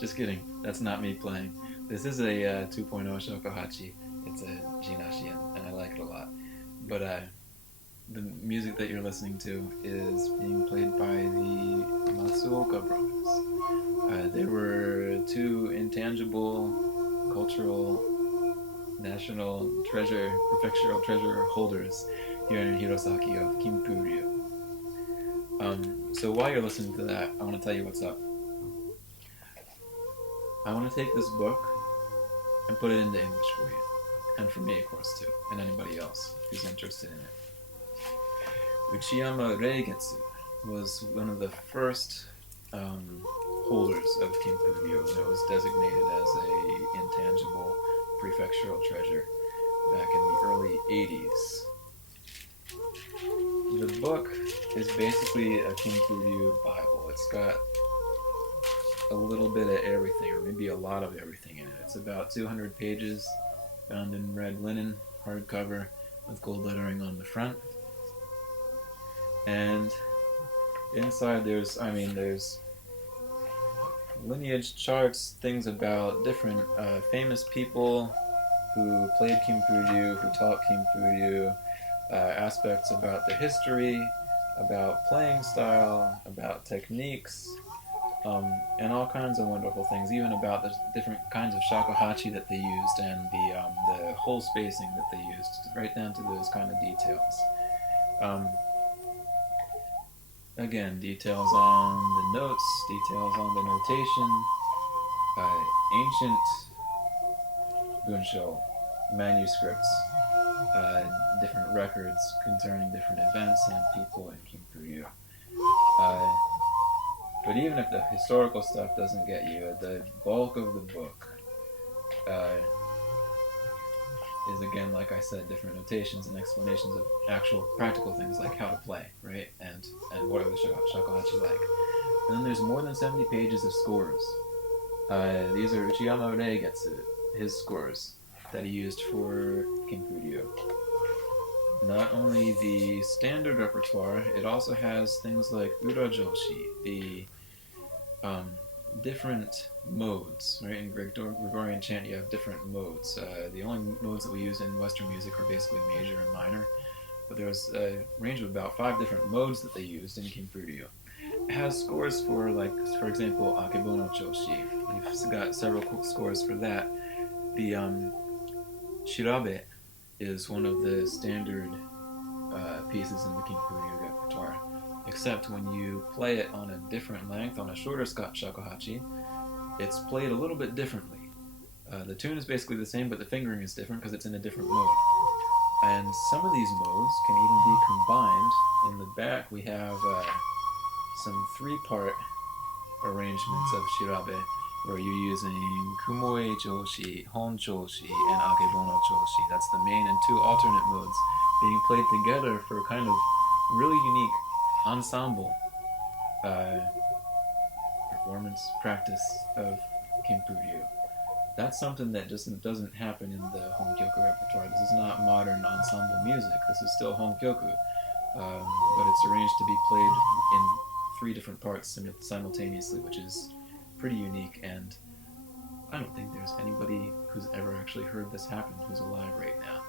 Just kidding. That's not me playing. This is a 2.0 shakuhachi. It's a jinashi, and I like it a lot. But the music that you're listening to is being played by the Matsuoka brothers. They were two intangible cultural national treasure, prefectural treasure holders here in Hirosaki of Kinpu-ryu. So while you're listening to that, I want to tell you what's up. I want to take this book and put it into English for you. And for me, of course, too. And anybody else who's interested in it. Uchiyama Reigetsu was one of the first holders of Kinpu-ryu that was designated as a intangible prefectural treasure back in the early 80s. The book is basically a Kinpu-ryu Bible. It's got a little bit of everything, or maybe a lot of everything in it. It's about 200 pages, bound in red linen, hardcover, with gold lettering on the front. And inside there's lineage charts, things about different famous people who played Kinpu-ryu, who taught Kinpu-ryu, aspects about the history, about playing style, about techniques, and all kinds of wonderful things, even about the different kinds of shakuhachi that they used and the hole spacing that they used, right down to those kind of details. Again, details on the notes, details on the notation, ancient bunsho manuscripts, different records concerning different events and people in Kinpu-ryu. But even if the historical stuff doesn't get you, the bulk of the book is, again, like I said, different notations and explanations of actual practical things like how to play, right? And what are the shakuhachi like. And then there's more than 70 pages of scores. These are Uchiyama Reigetsu, his scores that he used for Kinpu-ryu. Not only the standard repertoire, it also has things like urajoshi, the different modes, right? In Gregorian chant, you have different modes. The only modes that we use in Western music are basically major and minor, but there's a range of about 5 different modes that they used in Kinpu-ryu. It has scores for, like, for example, akebono choshi. We've got several scores for that. The shirabe is one of the standard pieces in the Kinpu-ryu repertoire, except when you play it on a different length, on a shorter shakuhachi, it's played a little bit differently. The tune is basically the same, but the fingering is different because it's in a different mode. And some of these modes can even be combined. In the back, we have some 3-part arrangements of shirabe, where you're using kumoe joshi, hon joshi, and akebono joshi. That's the main and 2 alternate modes being played together for a kind of really unique ensemble performance practice of Kinpu-ryu. That's something that just doesn't happen in the Honkyoku repertoire. This is not modern ensemble music. This is still Honkyoku, but it's arranged to be played in 3 different parts simultaneously, which is pretty unique, and I don't think there's anybody who's ever actually heard this happen who's alive right now.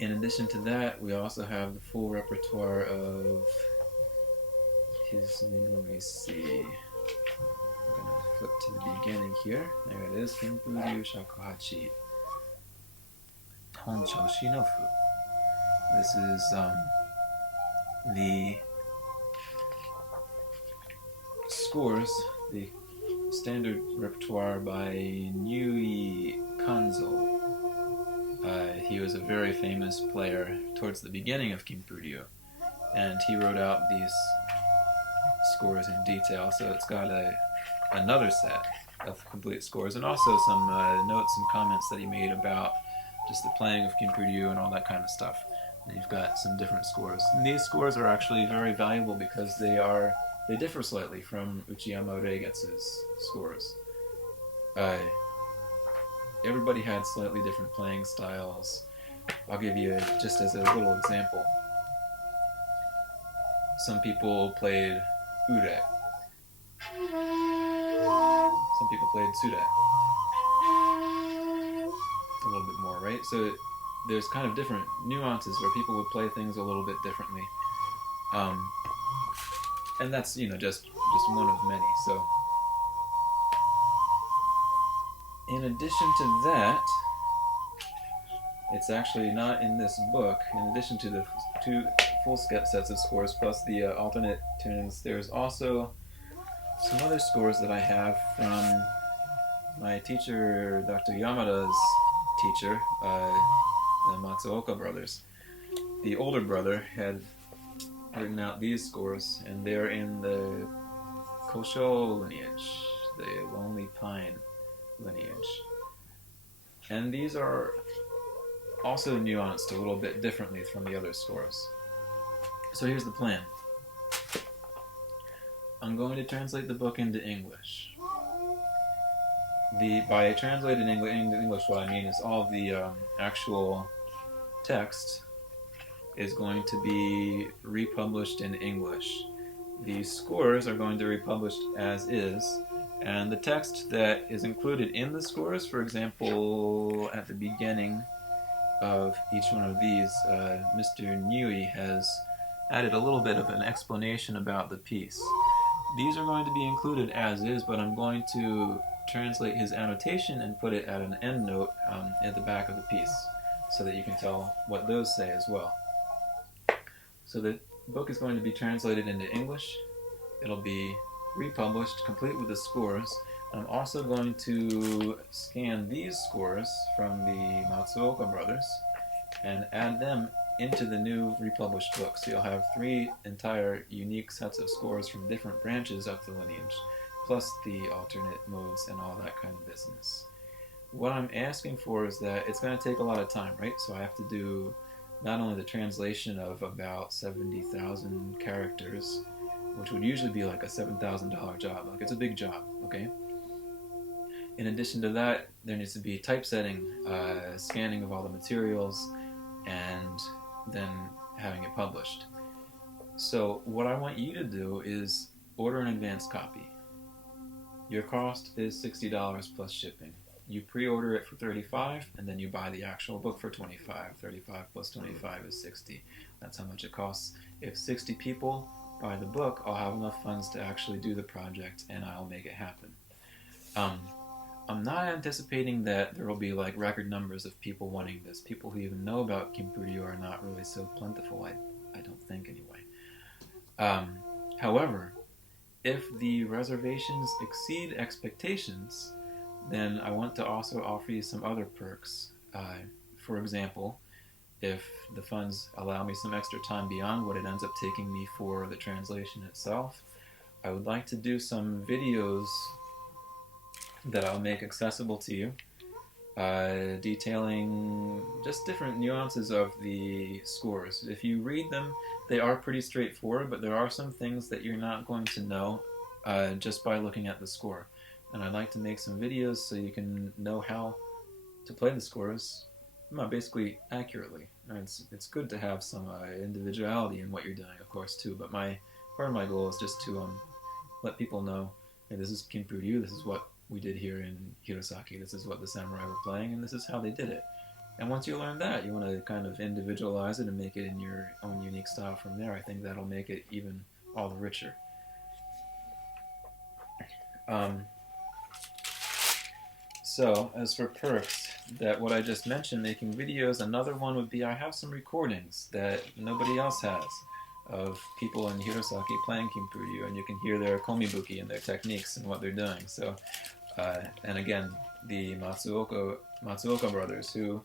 In addition to that, we also have the full repertoire of his name. Let me see. I'm gonna flip to the beginning here. There it is. Kinpu-ryu shakuhachi. Honchoshi no fu. This is the scores, the standard repertoire by Nyui Kanzo. He was a very famous player towards the beginning of Kinpu-ryu, and he wrote out these scores in detail, so it's got another set of complete scores, and also some notes and comments that he made about just the playing of Kinpu-ryu and all that kind of stuff. And you've got some different scores. And these scores are actually very valuable because they differ slightly from Uchiyama Reigetsu's scores. Everybody had slightly different playing styles. I'll give you just as a little example. Some people played ure. Some people played Tsude. A little bit more, right? So there's kind of different nuances where people would play things a little bit differently. And that's, just one of many. So in addition to that, it's actually not in this book. In addition to the two full sets of scores plus the alternate tunings, there's also some other scores that I have from my teacher, Dr. Yamada's teacher, the Matsuoka brothers. The older brother had written out these scores, and they're in the Kosho lineage, the Lonely Pine lineage. And these are also nuanced a little bit differently from the other scores. So here's the plan. I'm going to translate the book into English. By translated into English, what I mean is all of the actual text is going to be republished in English. The scores are going to be republished as is, and the text that is included in the scores, for example, at the beginning of each one of these, Mr. Nui has added a little bit of an explanation about the piece. These are going to be included as is, but I'm going to translate his annotation and put it at an endnote at the back of the piece so that you can tell what those say as well. So the book is going to be translated into English. It'll be republished complete with the scores. I'm also going to scan these scores from the Matsuoka brothers and add them into the new republished book. So you'll have 3 entire unique sets of scores from different branches of the lineage, plus the alternate modes and all that kind of business. What I'm asking for is that it's going to take a lot of time, right? So I have to do not only the translation of about 70,000 characters, which would usually be like a $7,000 job. Like, it's a big job, okay? In addition to that, there needs to be typesetting, scanning of all the materials, and then having it published. So what I want you to do is order an advance copy. Your cost is $60 plus shipping. You pre-order it for $35, and then you buy the actual book for $25. $35 plus $25 is $60. That's how much it costs. If 60 people buy the book, I'll have enough funds to actually do the project, and I'll make it happen. I'm not anticipating that there will be like record numbers of people wanting this. People who even know about Kinpu-ryu are not really so plentiful, I don't think anyway. However, if the reservations exceed expectations, then I want to also offer you some other perks. For example, if the funds allow me some extra time beyond what it ends up taking me for the translation itself, I would like to do some videos that I'll make accessible to you, detailing just different nuances of the scores. If you read them, they are pretty straightforward, but there are some things that you're not going to know just by looking at the score. And I'd like to make some videos so you can know how to play the scores basically accurately. And it's good to have some individuality in what you're doing, of course, too, but part of my goal is just to let people know, hey, this is Kinpu-ryu, this is what we did here in Hirosaki, this is what the samurai were playing, and this is how they did it. And once you learn that, you want to kind of individualize it and make it in your own unique style from there. I think that'll make it even all the richer. So, as for perks, what I just mentioned, making videos, another one would be I have some recordings that nobody else has of people in Hirosaki playing Kinpu-ryu, and you can hear their komibuki and their techniques and what they're doing. So, and again, the Matsuoka brothers who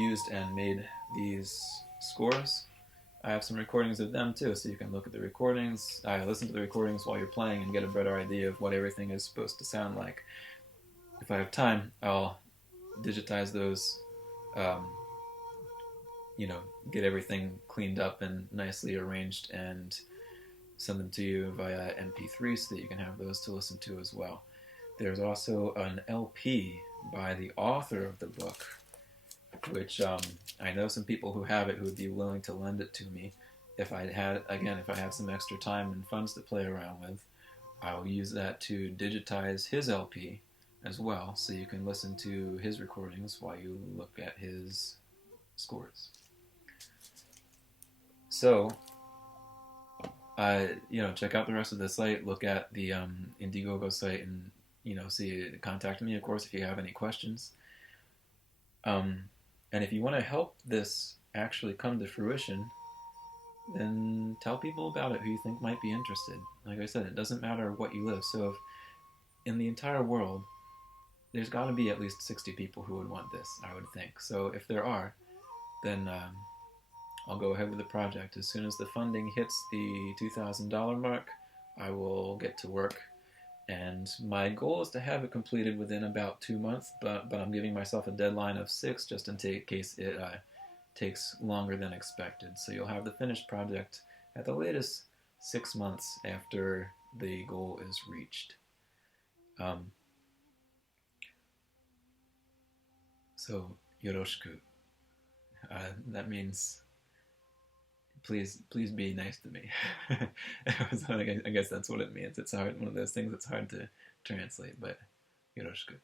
used and made these scores, I have some recordings of them too, so you can look at the recordings, listen to the recordings while you're playing and get a better idea of what everything is supposed to sound like. If I have time, I'll digitize those, get everything cleaned up and nicely arranged and send them to you via MP3 so that you can have those to listen to as well. There's also an LP by the author of the book, which I know some people who have it who would be willing to lend it to me if I had some extra time and funds to play around with. I'll use that to digitize his LP as well, so you can listen to his recordings while you look at his scores. So, check out the rest of the site. Look at the Indiegogo site, and contact me, of course, if you have any questions. And if you want to help this actually come to fruition, then tell people about it who you think might be interested. Like I said, it doesn't matter what you live. So if in the entire world, there's got to be at least 60 people who would want this, I would think. So if there are, then I'll go ahead with the project. As soon as the funding hits the $2,000 mark, I will get to work. And my goal is to have it completed within about 2 months, but I'm giving myself a deadline of 6 just in case it takes longer than expected. So you'll have the finished project at the latest 6 months after the goal is reached. So, yoroshiku. That means please be nice to me. I guess that's what it means. It's hard, one of those things that's hard to translate, but yoroshiku.